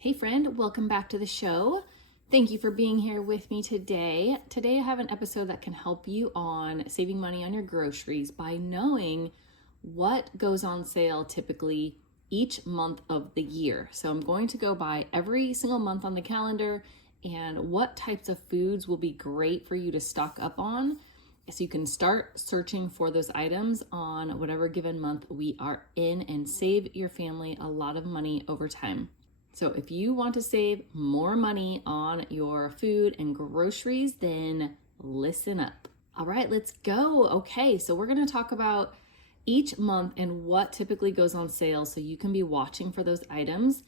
Hey friend, welcome back to the show. Thank you for being here with me today. Today I have an episode that can help you on saving money on your groceries by knowing what goes on sale typically each month of the year. So I'm going to go by every single month on the calendar and what types of foods will be great for you to stock up on so you can start searching for those items on whatever given month we are in and save your family a lot of money over time. So if you want to save more money on your food and groceries, then listen up. All right, let's go. Okay, so we're going to talk about each month and what typically goes on sale so you can be watching for those items.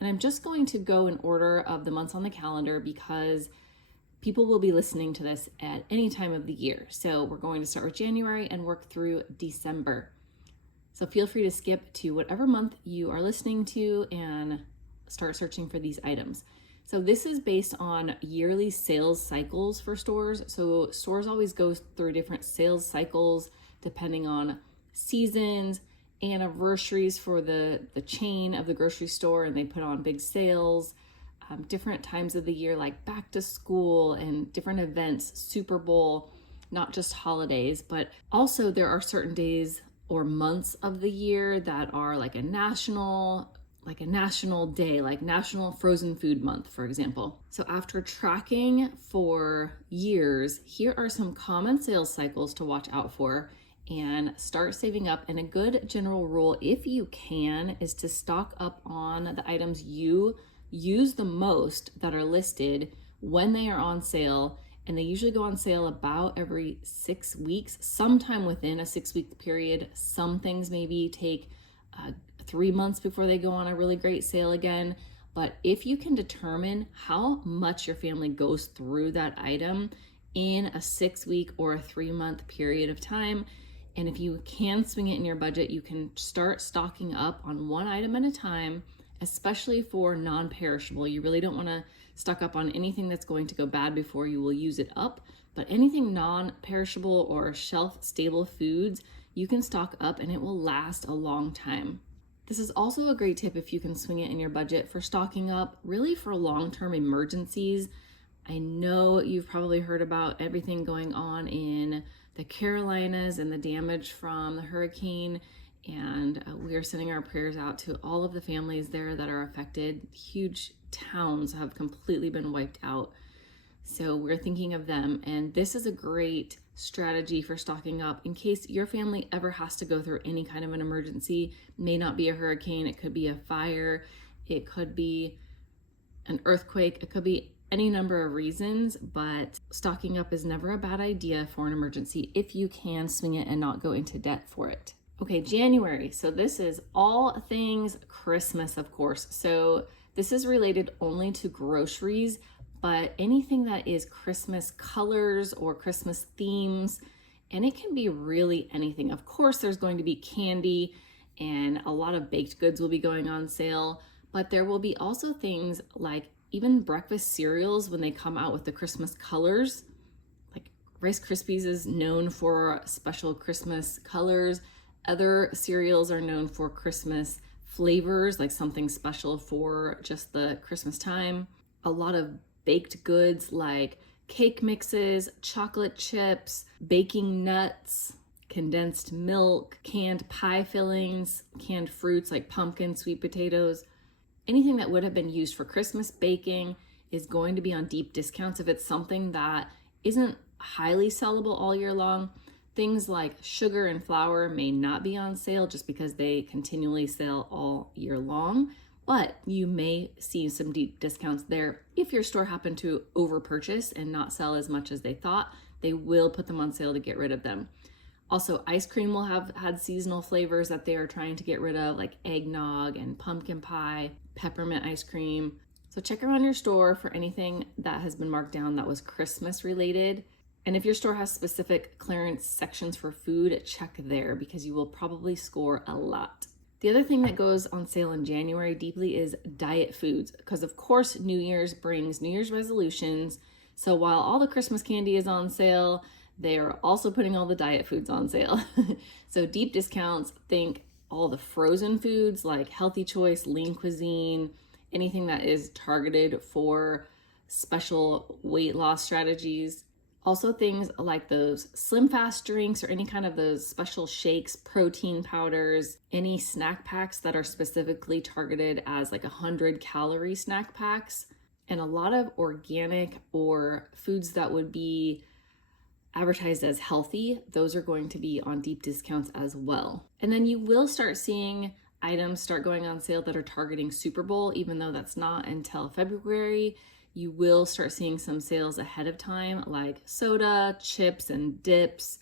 And I'm just going to go in order of the months on the calendar because people will be listening to this at any time of the year. So we're going to start with January and work through December. So feel free to skip to whatever month you are listening to and start searching for these items. So this is based on yearly sales cycles for stores. So stores always go through different sales cycles depending on seasons, anniversaries for the chain of the grocery store, and they put on big sales. Different times of the year like back to school and different events, Super Bowl, not just holidays, but also there are certain days or months of the year that are like a national day, like National Frozen Food Month, for example. So after tracking for years, here are some common sales cycles to watch out for and start saving up. And a good general rule, if you can, is to stock up on the items you use the most that are listed when they are on sale. And they usually go on sale about every 6 weeks, sometime within a 6-week period. Some things maybe take 3 months before they go on a really great sale again. But if you can determine how much your family goes through that item in a 6-week or a 3-month period of time, and if you can swing it in your budget, you can start stocking up on one item at a time, especially for non-perishable. You really don't want to stock up on anything that's going to go bad before you will use it up, but anything non-perishable or shelf-stable foods, you can stock up and it will last a long time. This is also a great tip if you can swing it in your budget for stocking up really for long-term emergencies. I know you've probably heard about everything going on in the Carolinas and the damage from the hurricane, and we are sending our prayers out to all of the families there that are affected. Huge towns have completely been wiped out. So we're thinking of them, and this is a great strategy for stocking up in case your family ever has to go through any kind of an emergency. It may not be a hurricane, it could be a fire, it could be an earthquake, it could be any number of reasons, but stocking up is never a bad idea for an emergency if you can swing it and not go into debt for it. Okay, January. So this is all things Christmas, of course. So this is related only to groceries, but anything that is Christmas colors or Christmas themes, and it can be really anything. Of course, there's going to be candy and a lot of baked goods will be going on sale, but there will be also things like even breakfast cereals when they come out with the Christmas colors. Like Rice Krispies is known for special Christmas colors. Other cereals are known for Christmas flavors, like something special for just the Christmas time. A lot of baked goods like cake mixes, chocolate chips, baking nuts, condensed milk, canned pie fillings, canned fruits like pumpkin, sweet potatoes. Anything that would have been used for Christmas baking is going to be on deep discounts if it's something that isn't highly sellable all year long. Things like sugar and flour may not be on sale just because they continually sell all year long, but you may see some deep discounts there. If your store happened to overpurchase and not sell as much as they thought, they will put them on sale to get rid of them. Also, ice cream will have had seasonal flavors that they are trying to get rid of, like eggnog and pumpkin pie, peppermint ice cream. So check around your store for anything that has been marked down that was Christmas related. And if your store has specific clearance sections for food, check there because you will probably score a lot. The other thing that goes on sale in January deeply is diet foods, because of course New Year's brings New Year's resolutions. So while all the Christmas candy is on sale, they are also putting all the diet foods on sale. So deep discounts, think all the frozen foods like Healthy Choice, Lean Cuisine, anything that is targeted for special weight loss strategies. Also things like those Slim Fast drinks or any kind of those special shakes, protein powders, any snack packs that are specifically targeted as like 100-calorie snack packs, and a lot of organic or foods that would be advertised as healthy. Those are going to be on deep discounts as well. And then you will start seeing items start going on sale that are targeting Super Bowl, even though that's not until February. You will start seeing some sales ahead of time, like soda, chips and dips,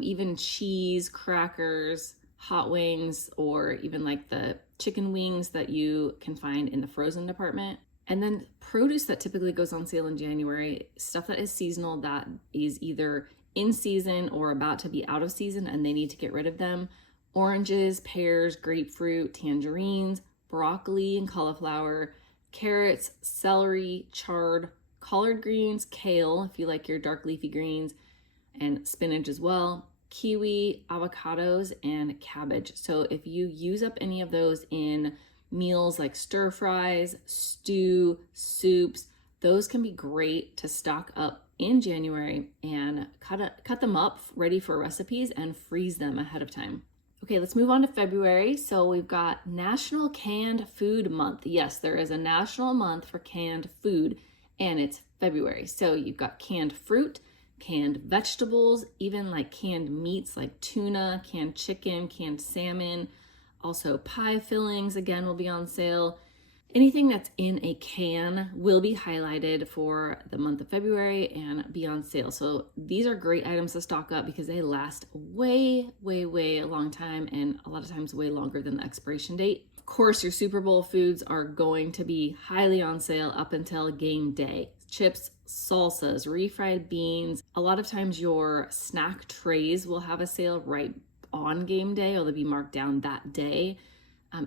even cheese, crackers, hot wings, or even like the chicken wings that you can find in the frozen department. And then produce that typically goes on sale in January, stuff that is seasonal, that is either in season or about to be out of season and they need to get rid of them. Oranges, pears, grapefruit, tangerines, broccoli and cauliflower, carrots, celery, chard, collard greens, kale, if you like your dark leafy greens, and spinach as well, kiwi, avocados, and cabbage. So if you use up any of those in meals like stir fries, stew, soups, those can be great to stock up in January and cut them up ready for recipes and freeze them ahead of time. Okay, let's move on to February. So we've got National Canned Food Month. Yes, there is a national month for canned food, and it's February. So you've got canned fruit, canned vegetables, even like canned meats like tuna, canned chicken, canned salmon. Also pie fillings, again, will be on sale. Anything that's in a can will be highlighted for the month of February and be on sale. So these are great items to stock up because they last way a long time, and a lot of times way longer than the expiration date. Of course, your Super Bowl foods are going to be highly on sale up until game day. Chips, salsas, refried beans. A lot of times your snack trays will have a sale right on game day, or they'll be marked down that day.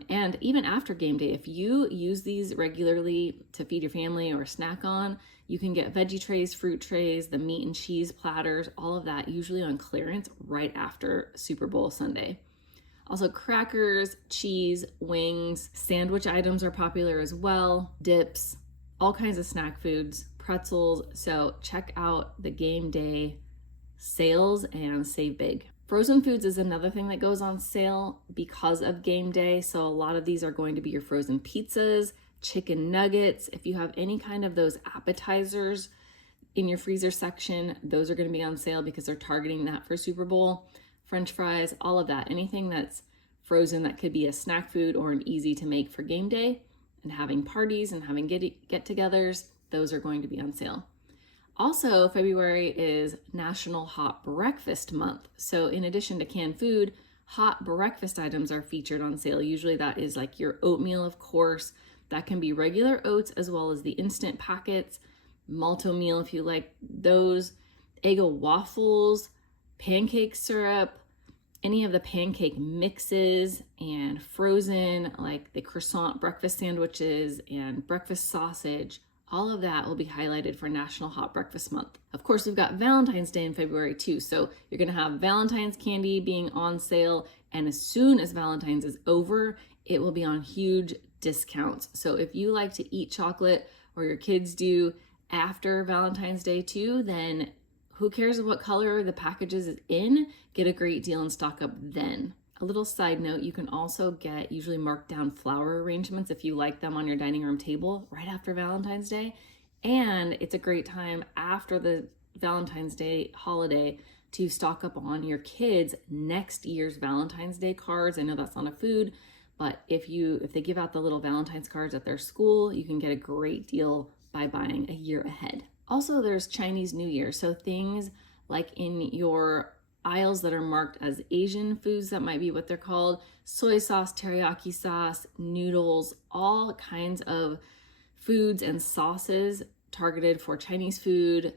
And even after game day, if you use these regularly to feed your family or snack on, you can get veggie trays, fruit trays, the meat and cheese platters, all of that usually on clearance right after Super Bowl Sunday. Also crackers, cheese, wings, sandwich items are popular as well, dips, all kinds of snack foods, pretzels. So check out the game day sales and save big. Frozen foods is another thing that goes on sale because of game day. So a lot of these are going to be your frozen pizzas, chicken nuggets. If you have any kind of those appetizers in your freezer section, those are going to be on sale because they're targeting that for Super Bowl. French fries, all of that, anything that's frozen that could be a snack food or an easy to make for game day and having parties and having get-togethers, those are going to be on sale. Also, February is National Hot Breakfast Month. So in addition to canned food, hot breakfast items are featured on sale. Usually that is like your oatmeal, of course. That can be regular oats as well as the instant packets, malto meal if you like those, Eggo waffles, pancake syrup, any of the pancake mixes, and frozen like the croissant breakfast sandwiches and breakfast sausage. All of that will be highlighted for National Hot Breakfast Month. Of course, we've got Valentine's Day in February too. So you're gonna have Valentine's candy being on sale. And as soon as Valentine's is over, it will be on huge discounts. So if you like to eat chocolate, or your kids do after Valentine's Day too, then who cares what color the packages is in? Get a great deal and stock up then. A little side note, you can also get usually marked down flower arrangements if you like them on your dining room table right after Valentine's Day. And it's a great time after the Valentine's Day holiday to stock up on your kids' next year's Valentine's Day cards. I know that's not a food, but if they give out the little Valentine's cards at their school, you can get a great deal by buying a year ahead. Also, there's Chinese New Year. So things like in your aisles that are marked as Asian foods, that might be what they're called, soy sauce, teriyaki sauce, noodles, all kinds of foods and sauces targeted for Chinese food.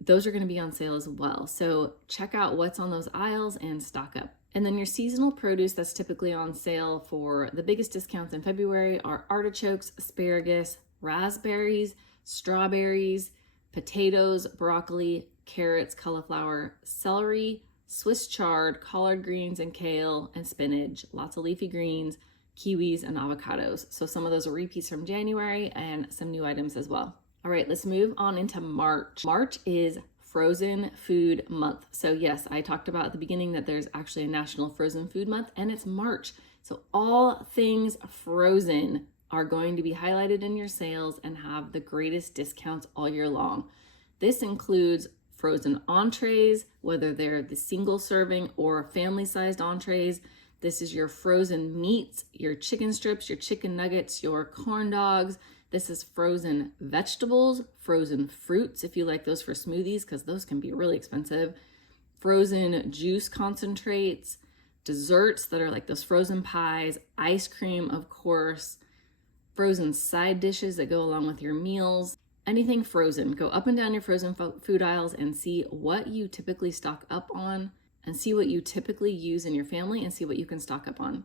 Those are going to be on sale as well. So check out what's on those aisles and stock up. And then your seasonal produce that's typically on sale for the biggest discounts in February are artichokes, asparagus, raspberries, strawberries, potatoes, broccoli, carrots, cauliflower, celery, Swiss chard, collard greens and kale and spinach, lots of leafy greens, kiwis, and avocados. So some of those are repeats from January and some new items as well. All right, let's move on into March. March is Frozen Food Month. So yes, I talked about at the beginning that there's actually a National Frozen Food Month, and it's March. So all things frozen are going to be highlighted in your sales and have the greatest discounts all year long. This includes frozen entrees, whether they're the single serving or family-sized entrees. This is your frozen meats, your chicken strips, your chicken nuggets, your corn dogs. This is frozen vegetables, frozen fruits, if you like those for smoothies, because those can be really expensive. Frozen juice concentrates, desserts that are like those frozen pies, ice cream, of course, frozen side dishes that go along with your meals. Anything frozen. Go up and down your frozen food aisles and see what you typically stock up on, and see what you typically use in your family, and see what you can stock up on.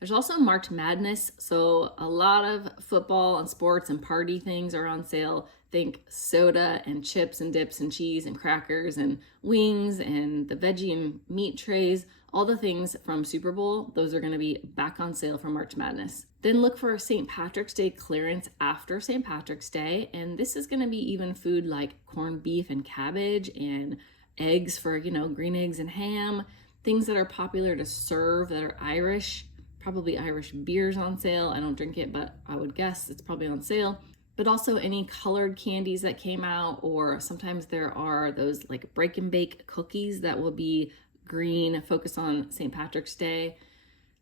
There's also March Madness, so a lot of football and sports and party things are on sale. Think soda and chips and dips and cheese and crackers and wings and the veggie and meat trays, all the things from Super Bowl, those are going to be back on sale for March Madness. Then look for St. Patrick's Day clearance after St. Patrick's Day, and this is going to be even food like corned beef and cabbage and eggs for, green eggs and ham, things that are popular to serve that are Irish. Probably Irish beers on sale. I don't drink it, but I would guess it's probably on sale. But also any colored candies that came out, or sometimes there are those like break and bake cookies that will be green, focus on St. Patrick's Day.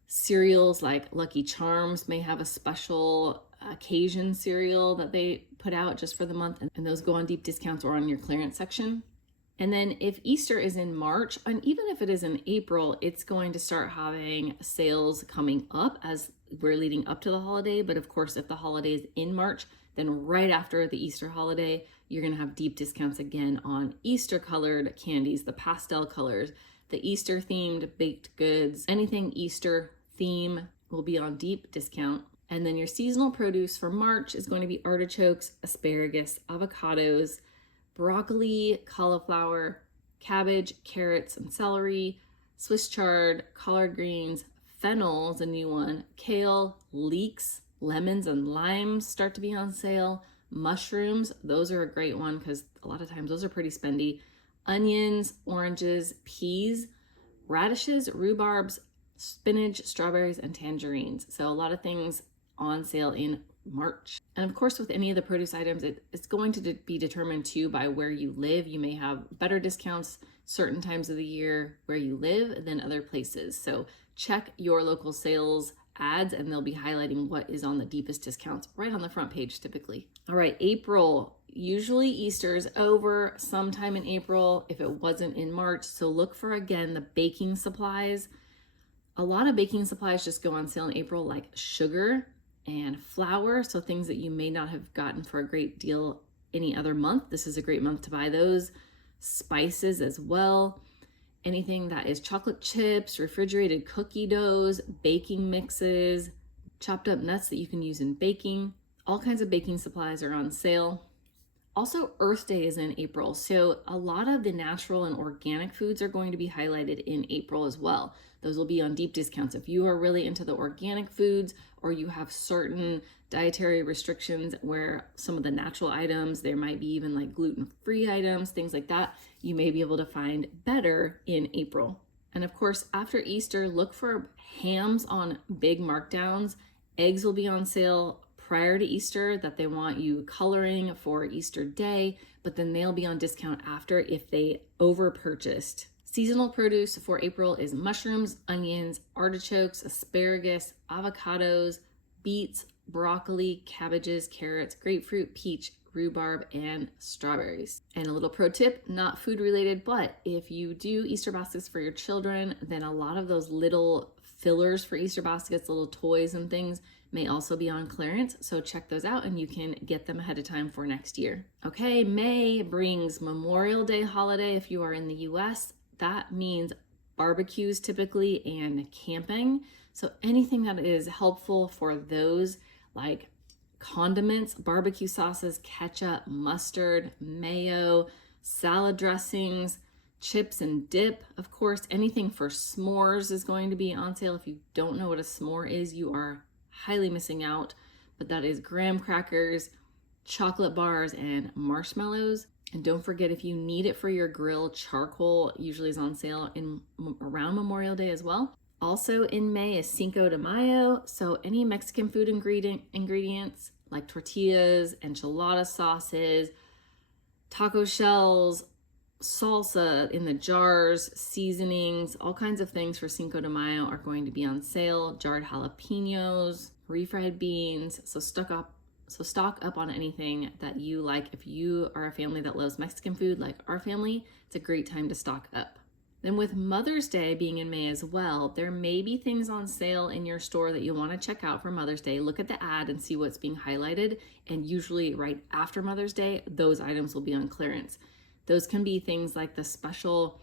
Cereals like Lucky Charms may have a special occasion cereal that they put out just for the month, and those go on deep discounts or on your clearance section. And then if Easter is in March, and even if it is in April, it's going to start having sales coming up as we're leading up to the holiday. But of course, if the holiday is in March, then right after the Easter holiday, you're going to have deep discounts again on Easter colored candies, the pastel colors, the Easter themed baked goods, anything Easter theme will be on deep discount. And then your seasonal produce for March is going to be artichokes, asparagus, avocados, broccoli, cauliflower, cabbage, carrots, and celery, Swiss chard, collard greens, fennel is a new one, kale, leeks, lemons, and limes start to be on sale, mushrooms, those are a great one because a lot of times those are pretty spendy, onions, oranges, peas, radishes, rhubarbs, spinach, strawberries, and tangerines. So a lot of things on sale in March. And of course, with any of the produce items, it's going to be determined too by where you live. You may have better discounts certain times of the year where you live than other places. So check your local sales ads and they'll be highlighting what is on the deepest discounts right on the front page typically. All right, April. Usually Easter is over sometime in April if it wasn't in March. So look for, again, the baking supplies. A lot of baking supplies just go on sale in April, like sugar and flour, so things that you may not have gotten for a great deal any other month. This is a great month to buy those. Spices as well. Anything that is chocolate chips, refrigerated cookie doughs, baking mixes, chopped up nuts that you can use in baking. All kinds of baking supplies are on sale. Also, Earth Day is in April, so a lot of the natural and organic foods are going to be highlighted in April as well. Those will be on deep discounts. If you are really into the organic foods, or you have certain dietary restrictions where some of the natural items, there might be even like gluten-free items, things like that, you may be able to find better in April. And of course, after Easter, look for hams on big markdowns. Eggs will be on sale prior to Easter that they want you coloring for Easter Day, but then they'll be on discount after if they over purchased. Seasonal produce for April is mushrooms, onions, artichokes, asparagus, avocados, beets, broccoli, cabbages, carrots, grapefruit, peach, rhubarb, and strawberries. And a little pro tip, not food related, but if you do Easter baskets for your children, then a lot of those little fillers for Easter baskets, little toys and things, may also be on clearance. So check those out and you can get them ahead of time for next year. Okay, May brings Memorial Day holiday if you are in the US. That means barbecues typically and camping. So anything that is helpful for those, like condiments, barbecue sauces, ketchup, mustard, mayo, salad dressings, Chips and dip, of course, anything for s'mores is going to be on sale. If you don't know what a s'more is, you are highly missing out. But that is graham crackers, chocolate bars, and marshmallows. And don't forget, if you need it for your grill, charcoal usually is on sale around Memorial Day as well. Also in May is Cinco de Mayo, so any Mexican food ingredients like tortillas, enchilada sauces, taco shells, salsa in the jars, seasonings, all kinds of things for Cinco de Mayo are going to be on sale. Jarred jalapenos, refried beans. So stock up on anything that you like. If you are a family that loves Mexican food like our family, it's a great time to stock up. Then with Mother's Day being in May as well, there may be things on sale in your store that you'll want to check out for Mother's Day. Look at the ad and see what's being highlighted. And usually right after Mother's Day, those items will be on clearance. Those can be things like the special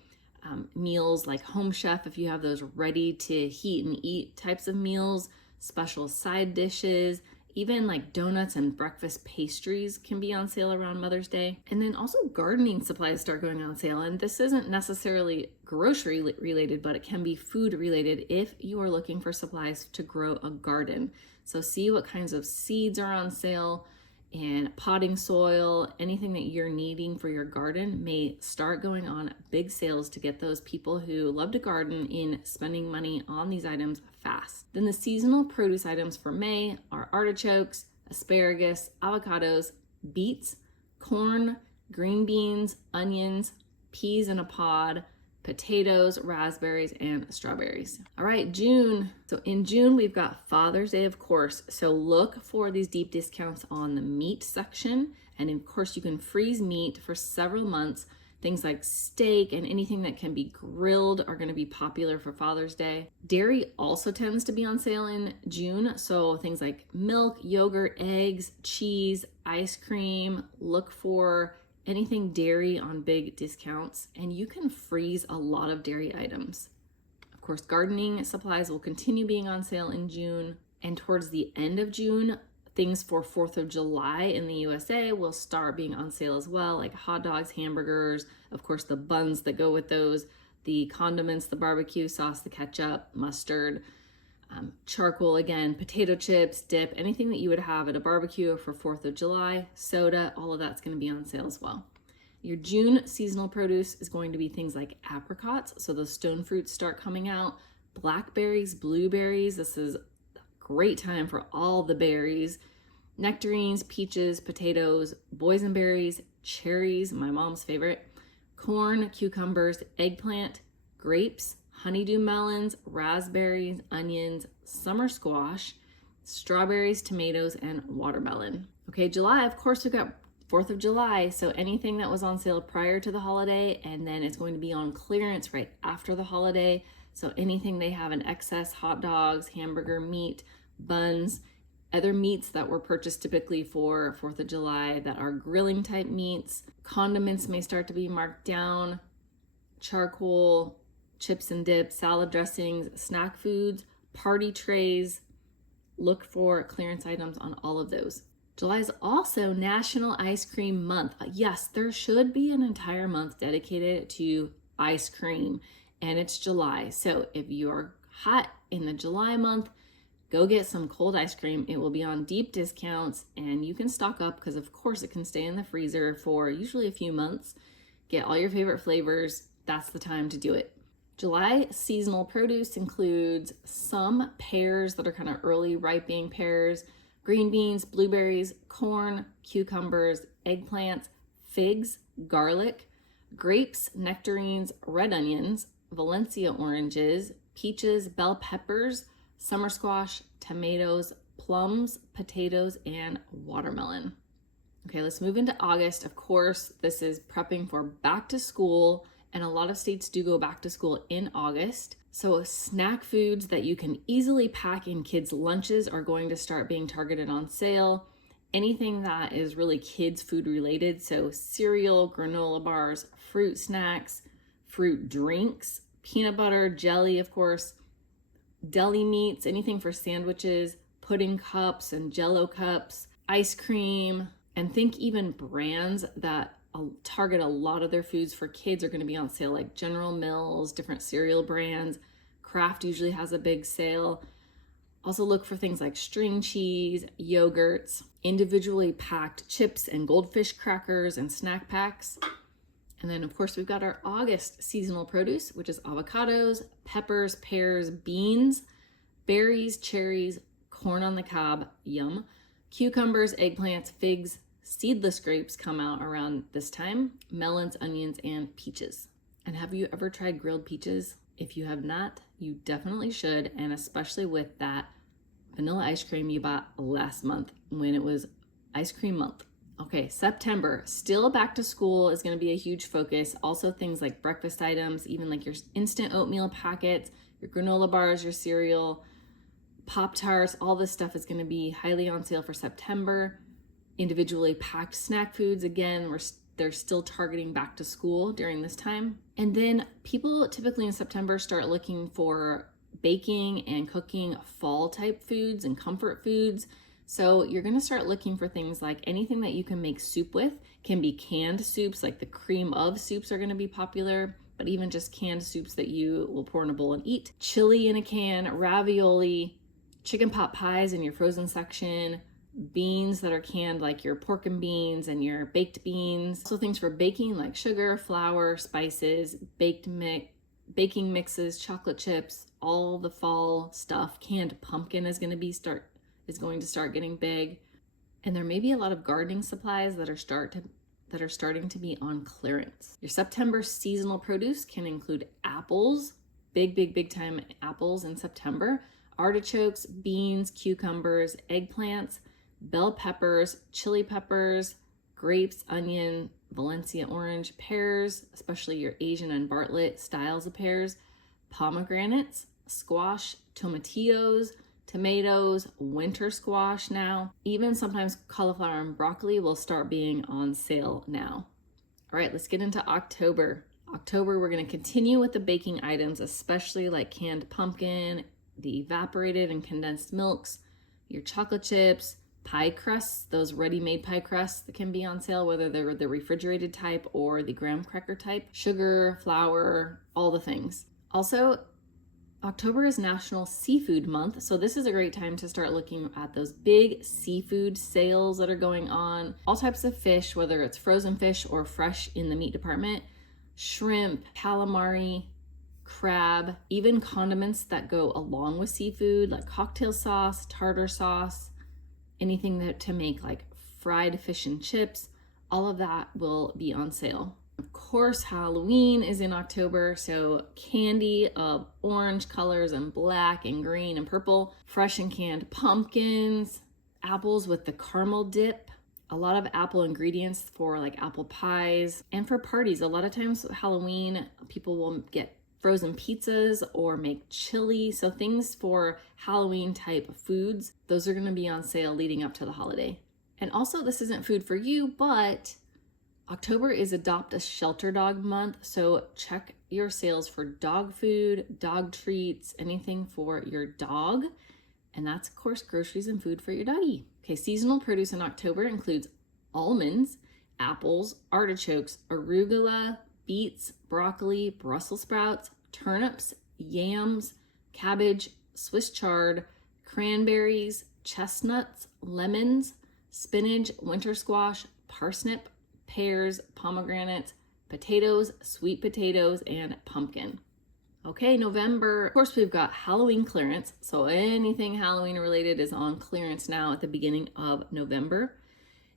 meals like Home Chef, if you have those ready to heat and eat types of meals, special side dishes, even like donuts and breakfast pastries can be on sale around Mother's Day. And then also gardening supplies start going on sale. And this isn't necessarily grocery related, but it can be food related if you are looking for supplies to grow a garden. So see what kinds of seeds are on sale, and potting soil, anything that you're needing for your garden may start going on big sales to get those people who love to garden in spending money on these items fast. Then the seasonal produce items for May are artichokes, asparagus, avocados, beets, corn, green beans, onions, peas in a pod, potatoes, raspberries, and strawberries. All right, June. So in June, we've got Father's Day, of course. So look for these deep discounts on the meat section. And of course, you can freeze meat for several months. Things like steak and anything that can be grilled are going to be popular for Father's Day. Dairy also tends to be on sale in June. So things like milk, yogurt, eggs, cheese, ice cream. Look for anything dairy on big discounts, and you can freeze a lot of dairy items. Of course, gardening supplies will continue being on sale in June, and towards the end of June, things for 4th of July in the USA will start being on sale as well, like hot dogs, hamburgers, of course, the buns that go with those, the condiments, the barbecue sauce, the ketchup, mustard, charcoal again, potato chips, dip, anything that you would have at a barbecue for 4th of July, soda, all of that's going to be on sale as well. Your June seasonal produce is going to be things like apricots, so those stone fruits start coming out, blackberries, blueberries, this is a great time for all the berries, nectarines, peaches, potatoes, boysenberries, cherries, my mom's favorite, corn, cucumbers, eggplant, grapes, honeydew melons, raspberries, onions, summer squash, strawberries, tomatoes, and watermelon. Okay, July, of course, we've got 4th of July, so anything that was on sale prior to the holiday, and then it's going to be on clearance right after the holiday. So anything they have in excess, hot dogs, hamburger meat, buns, other meats that were purchased typically for 4th of July that are grilling type meats, condiments may start to be marked down, charcoal, chips and dip, salad dressings, snack foods, party trays. Look for clearance items on all of those. July is also National Ice Cream Month. Yes, there should be an entire month dedicated to ice cream, and it's July. So if you're hot in the July month, go get some cold ice cream. It will be on deep discounts, and you can stock up because of course it can stay in the freezer for usually a few months. Get all your favorite flavors. That's the time to do it. July seasonal produce includes some pears that are kind of early ripening pears, green beans, blueberries, corn, cucumbers, eggplants, figs, garlic, grapes, nectarines, red onions, Valencia oranges, peaches, bell peppers, summer squash, tomatoes, plums, potatoes, and watermelon. Okay, let's move into August. Of course, this is prepping for back to school, and a lot of states do go back to school in August. So snack foods that you can easily pack in kids' lunches are going to start being targeted on sale. Anything that is really kids food related, so cereal, granola bars, fruit snacks, fruit drinks, peanut butter, jelly, of course, deli meats, anything for sandwiches, pudding cups and jello cups, ice cream, and think even brands that Target, a lot of their foods for kids are going to be on sale, like General Mills, different cereal brands. Kraft usually has a big sale. Also look for things like string cheese, yogurts, individually packed chips and goldfish crackers and snack packs. And then of course we've got our August seasonal produce, which is avocados, peppers, pears, beans, berries, cherries, corn on the cob, yum, cucumbers, eggplants, figs, seedless grapes come out around this time, melons, onions, and peaches. And have you ever tried grilled peaches? If you have not, you definitely should, and especially with that vanilla ice cream you bought last month when it was ice cream month. Okay, September, still back to school is going to be a huge focus. Also things like breakfast items, even like your instant oatmeal packets, your granola bars, your cereal, Pop-Tarts, all this stuff is going to be highly on sale for September. Individually packed snack foods, again, they're still targeting back to school during this time. And then people typically in September start looking for baking and cooking fall type foods and comfort foods. So you're going to start looking for things like anything that you can make soup with. Can be canned soups, like the cream of soups are going to be popular, but even just canned soups that you will pour in a bowl and eat. Chili in a can, ravioli, chicken pot pies in your frozen section, beans that are canned like your pork and beans and your baked beans. Also things for baking like sugar, flour, spices, baking mixes, chocolate chips, all the fall stuff. Canned pumpkin is going to start getting big. And there may be a lot of gardening supplies that are starting to be on clearance. Your September seasonal produce can include apples, big time apples in September, artichokes, beans, cucumbers, eggplants, bell peppers, chili peppers, grapes, onion, Valencia orange, pears, especially your Asian and Bartlett styles of pears, pomegranates, squash, tomatillos, tomatoes, winter squash now. Even sometimes cauliflower and broccoli will start being on sale now. All right, let's get into October. We're going to continue with the baking items, especially like canned pumpkin, the evaporated and condensed milks, your chocolate chips, pie crusts, those ready-made pie crusts that can be on sale, whether they're the refrigerated type or the graham cracker type, sugar, flour, all the things. Also, October is National Seafood Month, so this is a great time to start looking at those big seafood sales that are going on. All types of fish, whether it's frozen fish or fresh in the meat department, shrimp, calamari, crab, even condiments that go along with seafood like cocktail sauce, tartar sauce, anything to make like fried fish and chips, all of that will be on sale. Of course, Halloween is in October, so candy of orange colors and black and green and purple, fresh and canned pumpkins, apples with the caramel dip, a lot of apple ingredients for like apple pies, and for parties. A lot of times Halloween, people will get frozen pizzas or make chili. So things for Halloween type foods, those are going to be on sale leading up to the holiday. And also, this isn't food for you, but October is Adopt a Shelter Dog Month. So check your sales for dog food, dog treats, anything for your dog. And that's, of course, groceries and food for your doggy. Okay, seasonal produce in October includes almonds, apples, artichokes, arugula, beets, broccoli, Brussels sprouts, turnips, yams, cabbage, Swiss chard, cranberries, chestnuts, lemons, spinach, winter squash, parsnip, pears, pomegranates, potatoes, sweet potatoes, and pumpkin. Okay, November, of course, we've got Halloween clearance. So anything Halloween related is on clearance now at the beginning of November.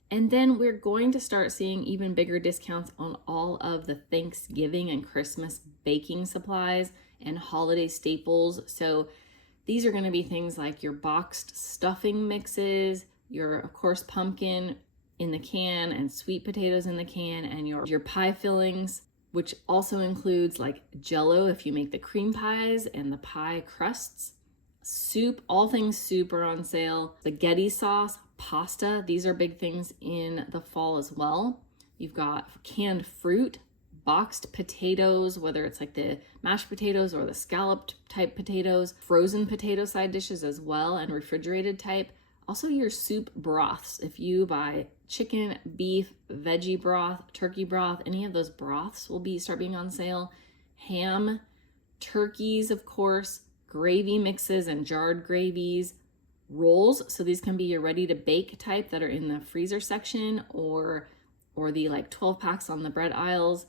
And then we're going to start seeing even bigger discounts on all of the Thanksgiving and Christmas baking supplies and holiday staples. So these are going to be things like your boxed stuffing mixes, your, of course, pumpkin in the can and sweet potatoes in the can, and your pie fillings, which also includes like Jell-O if you make the cream pies and the pie crusts. Soup, all things soup are on sale. Spaghetti sauce, pasta, these are big things in the fall as well. You've got canned fruit, boxed potatoes, whether it's like the mashed potatoes or the scalloped type potatoes, frozen potato side dishes as well, and refrigerated type. Also, your soup broths. If you buy chicken, beef, veggie broth, turkey broth, any of those broths will start being on sale. Ham, turkeys, of course, gravy mixes and jarred gravies, rolls. So these can be your ready to bake type that are in the freezer section or the like 12 packs on the bread aisles.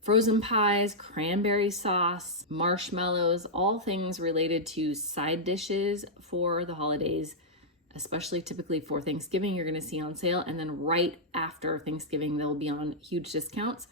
Frozen pies, cranberry sauce, marshmallows, all things related to side dishes for the holidays, especially typically for Thanksgiving, you're going to see on sale. And then right after Thanksgiving, they'll be on huge discounts.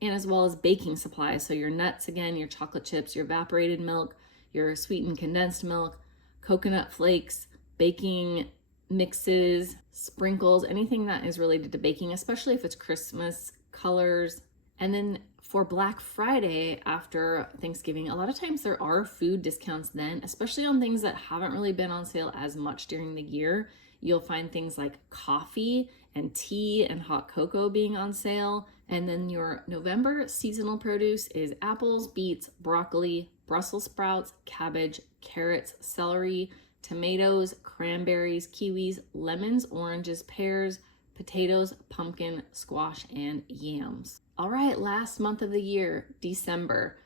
And as well as baking supplies. So your nuts, again, your chocolate chips, your evaporated milk, your sweetened condensed milk, coconut flakes, baking mixes, sprinkles, anything that is related to baking, especially if it's Christmas, colors. And then for Black Friday after Thanksgiving, a lot of times there are food discounts then, especially on things that haven't really been on sale as much during the year. You'll find things like coffee and tea and hot cocoa being on sale. And then your November seasonal produce is apples, beets, broccoli, Brussels sprouts, cabbage, carrots, celery, tomatoes, cranberries, kiwis, lemons, oranges, pears, potatoes, pumpkin, squash, and yams. All right, last month of the year, December.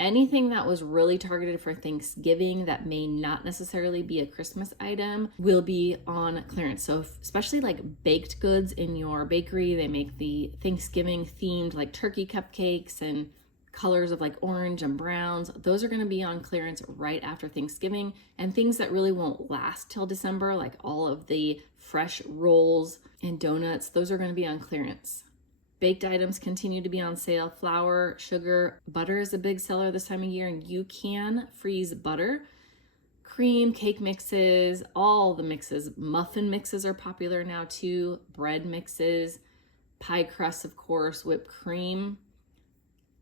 Anything that was really targeted for Thanksgiving that may not necessarily be a Christmas item will be on clearance. So especially like baked goods in your bakery, they make the Thanksgiving themed like turkey cupcakes and colors of like orange and browns. Those are going to be on clearance right after Thanksgiving. And things that really won't last till December, like all of the fresh rolls and donuts, those are going to be on clearance. Baked items continue to be on sale. Flour, sugar, butter is a big seller this time of year, and you can freeze butter. Cream, cake mixes, all the mixes. Muffin mixes are popular now too. Bread mixes, pie crusts, of course, whipped cream.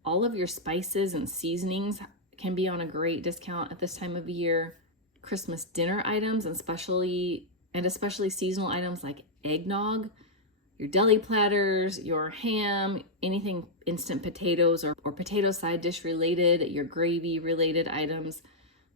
All of your spices and seasonings can be on a great discount at this time of year. Christmas dinner items, and especially seasonal items like eggnog, your deli platters, your ham, anything instant potatoes or potato side dish related, your gravy related items,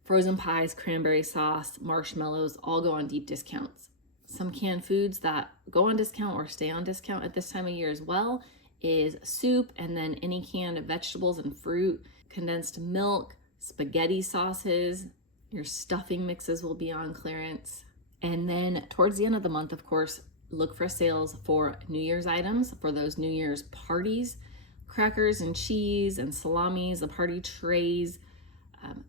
frozen pies, cranberry sauce, marshmallows, all go on deep discounts. Some canned foods that go on discount or stay on discount at this time of year as well is soup, and then any canned vegetables and fruit, condensed milk, spaghetti sauces, your stuffing mixes will be on clearance. And then towards the end of the month, of course, look for sales for New Year's items for those New Year's parties, crackers and cheese and salamis, the party trays,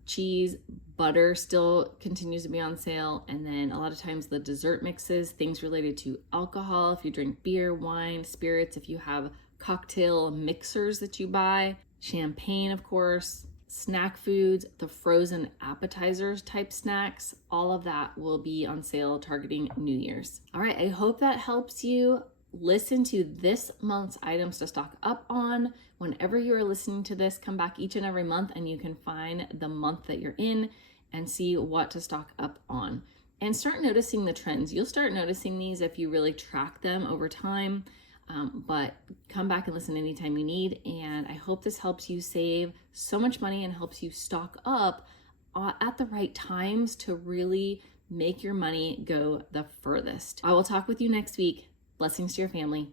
cheese, butter still continues to be on sale. And then a lot of times the dessert mixes, things related to alcohol, if you drink beer, wine, spirits, if you have cocktail mixers that you buy, champagne, of course, snack foods, the frozen appetizers type snacks, all of that will be on sale targeting New Year's. All right, I hope that helps you. Listen to this month's items to stock up on. Whenever you are listening to this, come back each and every month and you can find the month that you're in and see what to stock up on. And start noticing the trends. You'll start noticing these if you really track them over time. But come back and listen anytime you need. And I hope this helps you save so much money and helps you stock up at the right times to really make your money go the furthest. I will talk with you next week. Blessings to your family.